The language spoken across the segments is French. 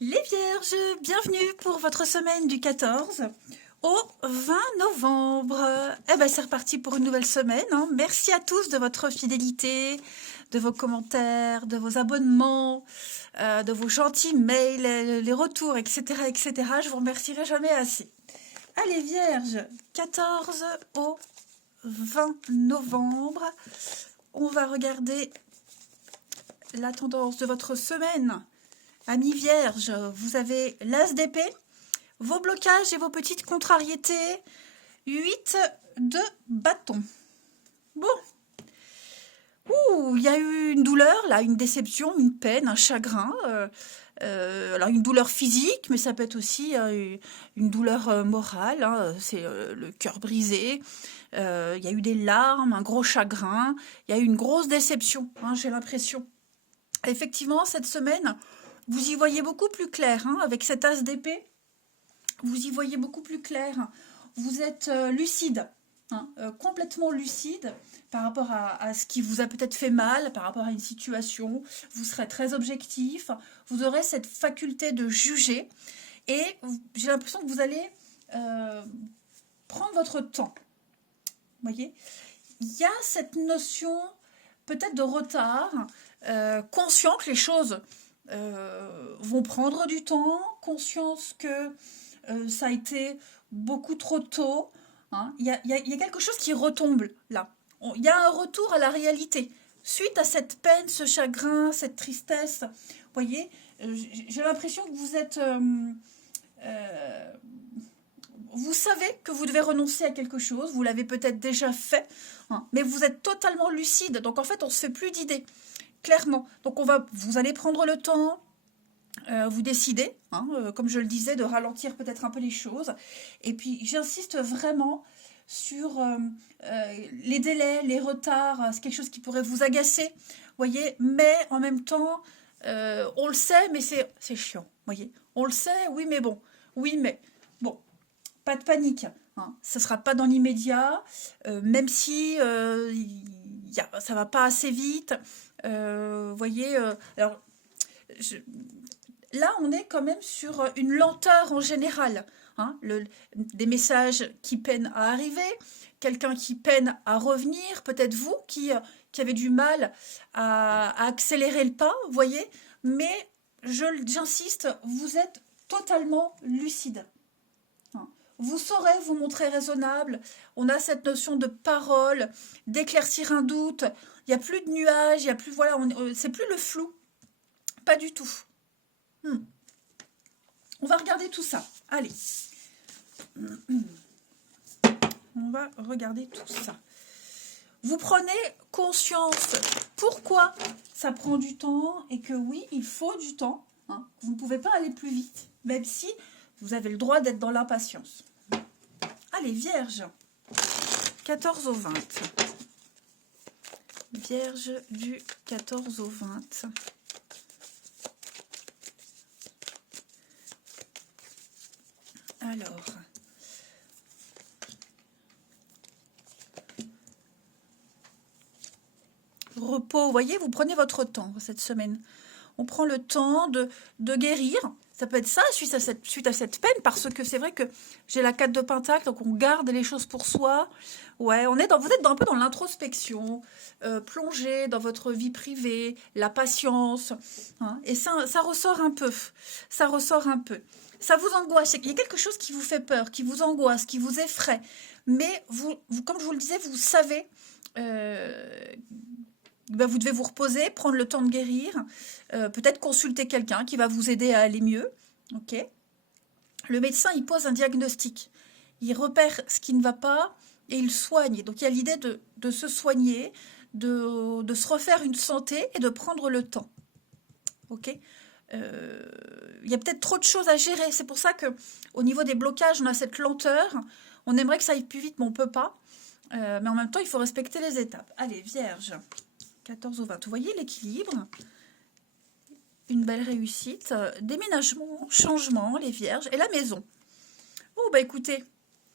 Les Vierges, bienvenue pour votre semaine du 14 au 20 novembre. Eh ben c'est reparti pour une nouvelle semaine, hein. Merci à tous de votre fidélité, de vos commentaires, de vos abonnements, de vos gentils mails, les retours, etc., etc. Je vous remercierai jamais assez. Allez Vierges, 14 au 20 novembre. On va regarder la tendance de votre semaine. Amis Vierges, vous avez l'As d'épée, vos blocages et vos petites contrariétés. 8 de bâton. Bon. Ouh, il y a eu une douleur, là, une déception, une peine, un chagrin. Alors une douleur physique, mais ça peut être aussi une douleur morale. Hein, c'est le cœur brisé. Il y a eu des larmes, un gros chagrin. Il y a eu une grosse déception, hein, j'ai l'impression. Effectivement, cette semaine, vous y voyez beaucoup plus clair, hein, avec cet as d'épée. Vous y voyez beaucoup plus clair. Vous êtes lucide, hein, complètement lucide par rapport à ce qui vous a peut-être fait mal, par rapport à une situation. Vous serez très objectif. Vous aurez cette faculté de juger. Et j'ai l'impression que vous allez prendre votre temps. Vous voyez ? Il y a cette notion peut-être de retard, conscient que les choses vont prendre du temps, conscience que ça a été beaucoup trop tôt. Hein. Il y a quelque chose qui retombe là. Il y a un retour à la réalité. Suite à cette peine, ce chagrin, cette tristesse, vous voyez, j'ai l'impression que vous êtes... vous savez que vous devez renoncer à quelque chose, vous l'avez peut-être déjà fait, hein, mais vous êtes totalement lucide. Donc en fait, on ne se fait plus d'idées, clairement. Donc vous allez prendre le temps, vous décidez, hein, comme je le disais, de ralentir peut-être un peu les choses. Et puis j'insiste vraiment sur les délais, les retards, c'est quelque chose qui pourrait vous agacer, voyez, mais en même temps, on le sait, mais c'est chiant, voyez. On le sait, oui, mais bon, oui, mais bon. Pas de panique, hein. Ça ne sera pas dans l'immédiat, même si ça ne va pas assez vite. Voyez, alors, là, on est quand même sur une lenteur en général. Hein, des messages qui peinent à arriver, quelqu'un qui peine à revenir, peut-être vous qui avez du mal à accélérer le pas, voyez, mais j'insiste, vous êtes totalement lucide. Vous saurez vous montrer raisonnable. On a cette notion de parole, d'éclaircir un doute. Il n'y a plus de nuages, il y a plus, voilà, c'est plus le flou. Pas du tout. On va regarder tout ça. Allez. On va regarder tout ça. Vous prenez conscience pourquoi ça prend du temps et que oui, il faut du temps. Hein. Vous ne pouvez pas aller plus vite, même si vous avez le droit d'être dans l'impatience. Allez, Vierge, 14 au 20. Vierge du 14 au 20. Alors, repos, vous voyez, vous prenez votre temps cette semaine. On prend le temps de guérir. Ça peut être ça, suite à cette peine, parce que c'est vrai que j'ai la 4 de Pentacle, donc on garde les choses pour soi. Ouais, vous êtes un peu dans l'introspection, plongé dans votre vie privée, la patience. Hein, et ça ressort un peu. Ça ressort un peu. Ça vous angoisse. Il y a quelque chose qui vous fait peur, qui vous angoisse, qui vous effraie. Mais vous comme je vous le disais, vous savez... vous devez vous reposer, prendre le temps de guérir, peut-être consulter quelqu'un qui va vous aider à aller mieux. Ok. Le médecin, il pose un diagnostic. Il repère ce qui ne va pas et il soigne. Donc il y a l'idée de se soigner, de se refaire une santé et de prendre le temps. Ok. Il y a peut-être trop de choses à gérer. C'est pour ça qu'au niveau des blocages, on a cette lenteur. On aimerait que ça aille plus vite, mais on ne peut pas. Mais en même temps, il faut respecter les étapes. Allez, Vierge. 14 au 20. Vous voyez l'équilibre, une belle réussite, déménagement, changement, les Vierges, et la maison. Oh, bah écoutez,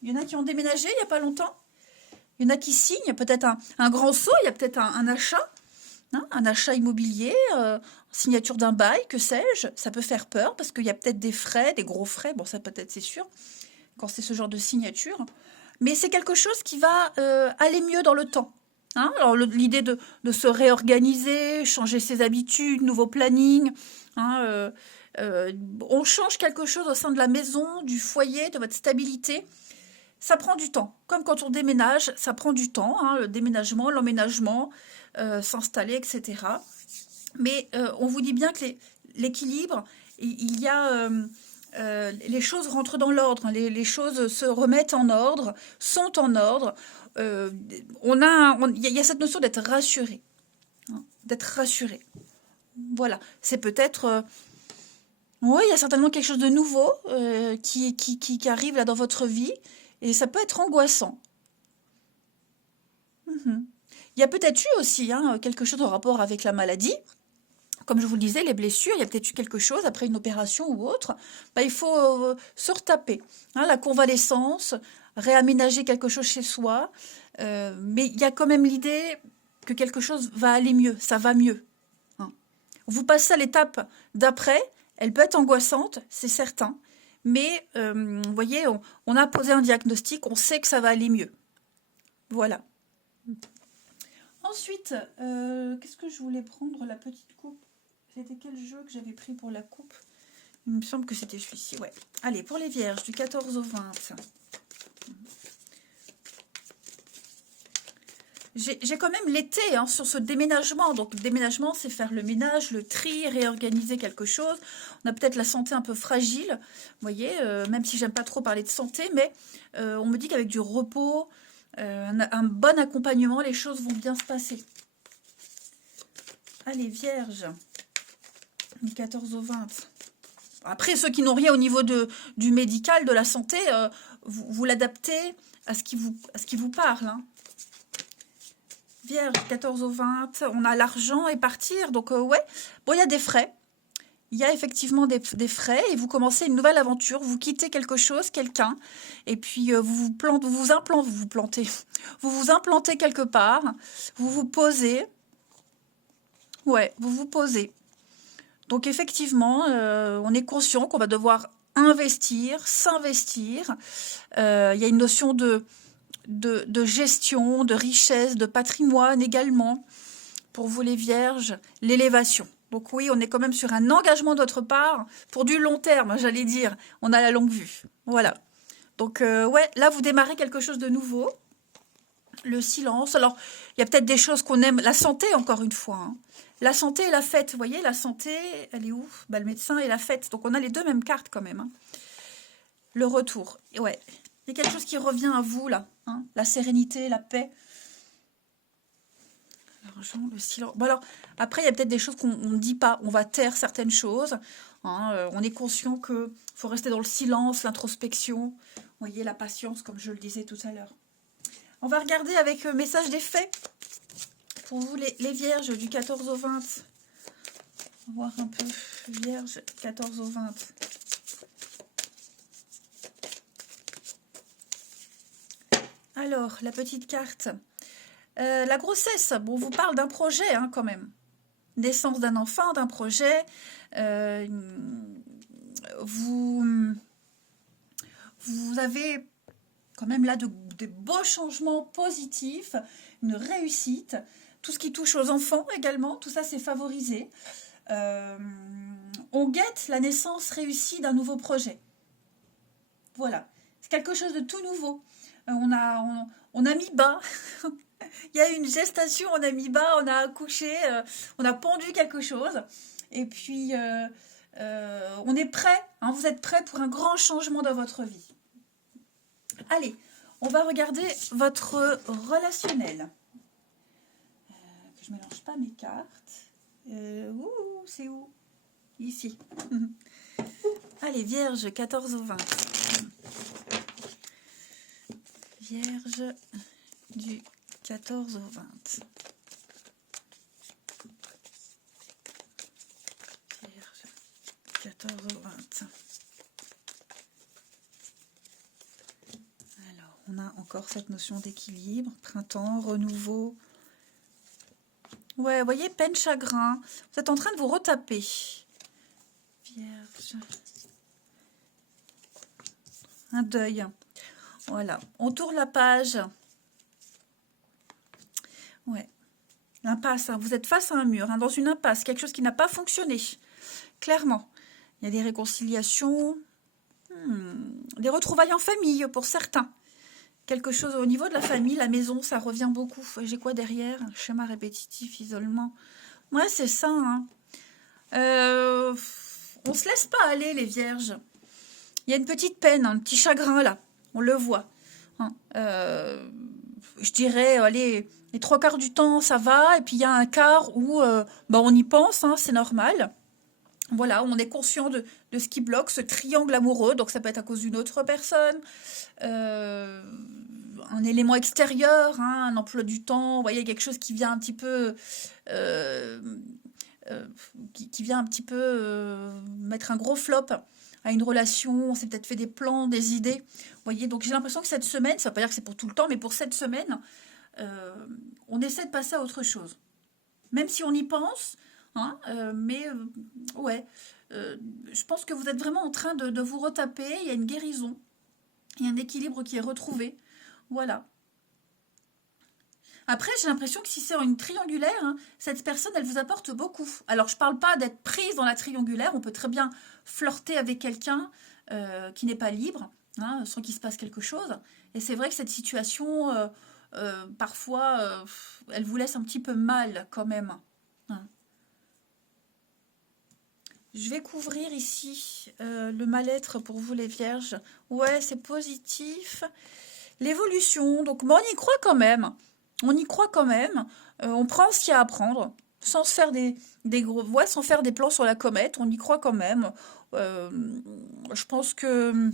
il y en a qui ont déménagé il n'y a pas longtemps. Il y en a qui signent, peut-être un grand saut, il y a peut-être un achat. hein, un achat immobilier, signature d'un bail, que sais-je, ça peut faire peur parce qu'il y a peut-être des frais, des gros frais, bon ça peut-être c'est sûr, quand c'est ce genre de signature, mais c'est quelque chose qui va aller mieux dans le temps. Hein. Alors l'idée de se réorganiser, changer ses habitudes, nouveau planning, hein, on change quelque chose au sein de la maison, du foyer, de votre stabilité. Ça prend du temps. Comme quand on déménage, ça prend du temps, hein, le déménagement, l'emménagement, s'installer, etc. Mais on vous dit bien que l'équilibre, il y a... les choses rentrent dans l'ordre, hein, les choses se remettent en ordre, sont en ordre. Il y a cette notion d'être rassuré, hein, d'être rassuré. Voilà, c'est peut-être... oui, il y a certainement quelque chose de nouveau qui arrive là dans votre vie, et ça peut être angoissant. Mhm. Il y a peut-être eu aussi hein, quelque chose en rapport avec la maladie. Comme je vous le disais, les blessures, il y a peut-être eu quelque chose après une opération ou autre. Bah, il faut se retaper. Hein, la convalescence, réaménager quelque chose chez soi. Mais il y a quand même l'idée que quelque chose va aller mieux, ça va mieux. Hein. Vous passez à l'étape d'après, elle peut être angoissante, c'est certain. Mais vous voyez, on a posé un diagnostic, on sait que ça va aller mieux. Voilà. Ensuite, qu'est-ce que je voulais prendre, la petite coupe? C'était quel jeu que j'avais pris pour la coupe? Il me semble que c'était celui-ci, ouais. Allez, pour les vierges, du 14 au 20. J'ai quand même l'été hein, sur ce déménagement. Donc, le déménagement, c'est faire le ménage, le tri, réorganiser quelque chose. On a peut-être la santé un peu fragile, vous voyez, même si j'aime pas trop parler de santé, mais on me dit qu'avec du repos, un bon accompagnement, les choses vont bien se passer. Allez, vierge, du 14 au 20. Après, ceux qui n'ont rien au niveau du médical, de la santé, vous l'adaptez à ce qui vous parle. Hein. Vierge, 14 au 20, on a l'argent et partir. Donc, ouais, bon, il y a des frais. Il y a effectivement des frais et vous commencez une nouvelle aventure. Vous quittez quelque chose, quelqu'un, et puis vous vous implantez quelque part. Vous vous posez. Ouais, vous vous posez. Donc effectivement, on est conscient qu'on va devoir investir, s'investir. Il y a une notion de gestion, de richesse, de patrimoine également. Pour vous les vierges, l'élévation. Donc oui, on est quand même sur un engagement de votre part pour du long terme, j'allais dire. On a la longue vue. Voilà. Donc ouais, là vous démarrez quelque chose de nouveau. Le silence. Alors, il y a peut-être des choses qu'on aime. La santé, encore une fois. Hein. La santé et la fête. Vous voyez, la santé, elle est où? Bah, le médecin et la fête. Donc, on a les deux mêmes cartes quand même. Hein. Le retour. Et ouais. Il y a quelque chose qui revient à vous, là. Hein. La sérénité, la paix. L'argent, le silence. Bon, alors, après, il y a peut-être des choses qu'on ne dit pas. On va taire certaines choses. Hein. On est conscient qu'il faut rester dans le silence, l'introspection. Vous voyez, la patience, comme je le disais tout à l'heure. On va regarder avec message des faits. Pour vous, les vierges du 14 au 20. On va voir un peu. Vierge, 14 au 20. Alors, la petite carte. La grossesse. Bon, on vous parle d'un projet hein, quand même. Naissance d'un enfant, d'un projet. Vous avez quand même là de beaux changements positifs, une réussite. Tout ce qui touche aux enfants également, tout ça c'est favorisé. On guette la naissance réussie d'un nouveau projet. Voilà, c'est quelque chose de tout nouveau. On a mis bas, il y a eu une gestation, on a mis bas, on a accouché, on a pondu quelque chose. Et puis, on est prêt, hein, vous êtes prêts pour un grand changement dans votre vie. Allez, on va regarder votre relationnel. Que je ne mélange pas mes cartes. C'est où? Ici. Allez, Vierge, 14 au 20. Vierge du 14 au 20. Vierge, 14 au 20. On a encore cette notion d'équilibre, printemps, renouveau, Ouais, vous voyez, peine, chagrin. Vous êtes en train de vous retaper. Vierge. Un deuil. Voilà. On tourne la page. Ouais. L'impasse, hein. Vous êtes face à un mur, hein, dans une impasse. Quelque chose qui n'a pas fonctionné. Clairement. Il y a des réconciliations. Des retrouvailles en famille pour certains. Quelque chose au niveau de la famille, la maison, ça revient beaucoup. J'ai quoi derrière? Schéma répétitif, isolement. Ouais, c'est ça, hein. On se laisse pas aller, les vierges. Il y a une petite peine, un petit chagrin là. On le voit. Hein. Je dirais, allez, les trois quarts du temps, ça va. Et puis il y a un quart où bah, on y pense, hein, c'est normal. Voilà, on est conscient de ce qui bloque, ce triangle amoureux. Donc ça peut être à cause d'une autre personne, un élément extérieur, hein, un emploi du temps. Vous voyez, quelque chose qui vient un petit peu, euh, qui vient un petit peu mettre un gros flop à une relation. On s'est peut-être fait des plans, des idées. Vous voyez, donc j'ai l'impression que cette semaine, ça ne veut pas dire que c'est pour tout le temps, mais pour cette semaine, on essaie de passer à autre chose. Même si on y pense, hein, ouais, je pense que vous êtes vraiment en train de vous retaper. Il y a une guérison, il y a un équilibre qui est retrouvé. Voilà. Après, j'ai l'impression que si c'est une triangulaire, hein, cette personne, elle vous apporte beaucoup. Alors, je ne parle pas d'être prise dans la triangulaire. On peut très bien flirter avec quelqu'un qui n'est pas libre, hein, sans qu'il se passe quelque chose. Et c'est vrai que cette situation, parfois, elle vous laisse un petit peu mal quand même. Hein. Je vais couvrir ici le mal-être pour vous, les vierges. Ouais, c'est positif. L'évolution, donc moi, on y croit quand même. On y croit quand même. On prend ce qu'il y a à prendre, sans se faire des gros... Ouais, sans faire des plans sur la comète. On y croit quand même. Euh, je pense que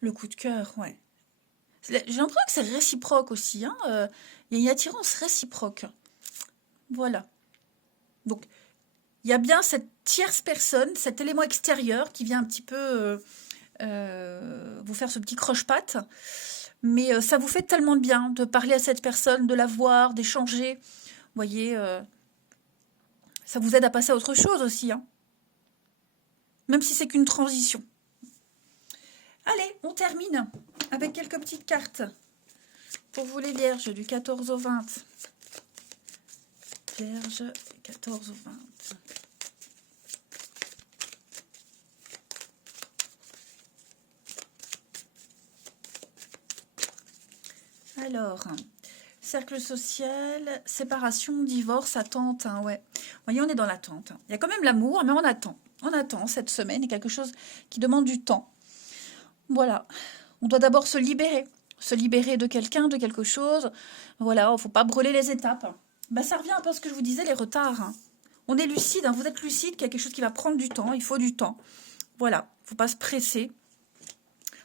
le coup de cœur, ouais. J'ai l'impression que c'est réciproque aussi. Hein. Il y a une attirance réciproque. Voilà. Donc, il y a bien cette tierce personne, cet élément extérieur qui vient un petit peu vous faire ce petit croche-patte. Mais ça vous fait tellement de bien de parler à cette personne, de la voir, d'échanger. Vous voyez, ça vous aide à passer à autre chose aussi. Hein. Même si c'est qu'une transition. Allez, on termine avec quelques petites cartes. Pour vous les vierges, du 14 au 20. Vierge, 14 au 20. Alors, cercle social, séparation, divorce, attente, hein, ouais. Vous voyez, on est dans l'attente. Il y a quand même l'amour, mais on attend. On attend cette semaine, il y a quelque chose qui demande du temps. Voilà. On doit d'abord se libérer. Se libérer de quelqu'un, de quelque chose. Voilà, il ne faut pas brûler les étapes. Ben, ça revient un peu à ce que je vous disais, les retards. Hein. On est lucide, hein, vous êtes lucide qu'il y a quelque chose qui va prendre du temps, il faut du temps. Voilà, il ne faut pas se presser.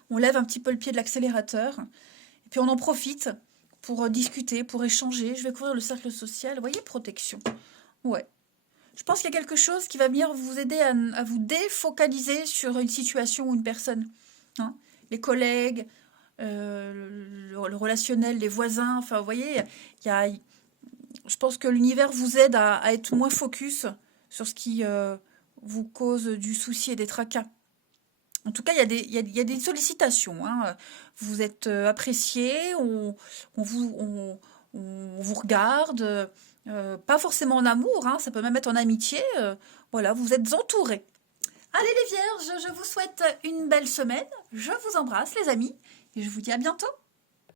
On lève un petit peu le pied de l'accélérateur. Et puis on en profite pour discuter, pour échanger. Je vais couvrir le cercle social. Vous voyez, protection. Ouais. Je pense qu'il y a quelque chose qui va venir vous aider à vous défocaliser sur une situation ou une personne. Hein. Les collègues, le relationnel, les voisins. Enfin, vous voyez, je pense que l'univers vous aide à être moins focus sur ce qui vous cause du souci et des tracas. En tout cas, il y a des sollicitations. Hein. Vous êtes apprécié, on vous regarde, pas forcément en amour, hein, ça peut même être en amitié. Voilà, vous êtes entourés. Allez les vierges, je vous souhaite une belle semaine. Je vous embrasse les amis et je vous dis à bientôt.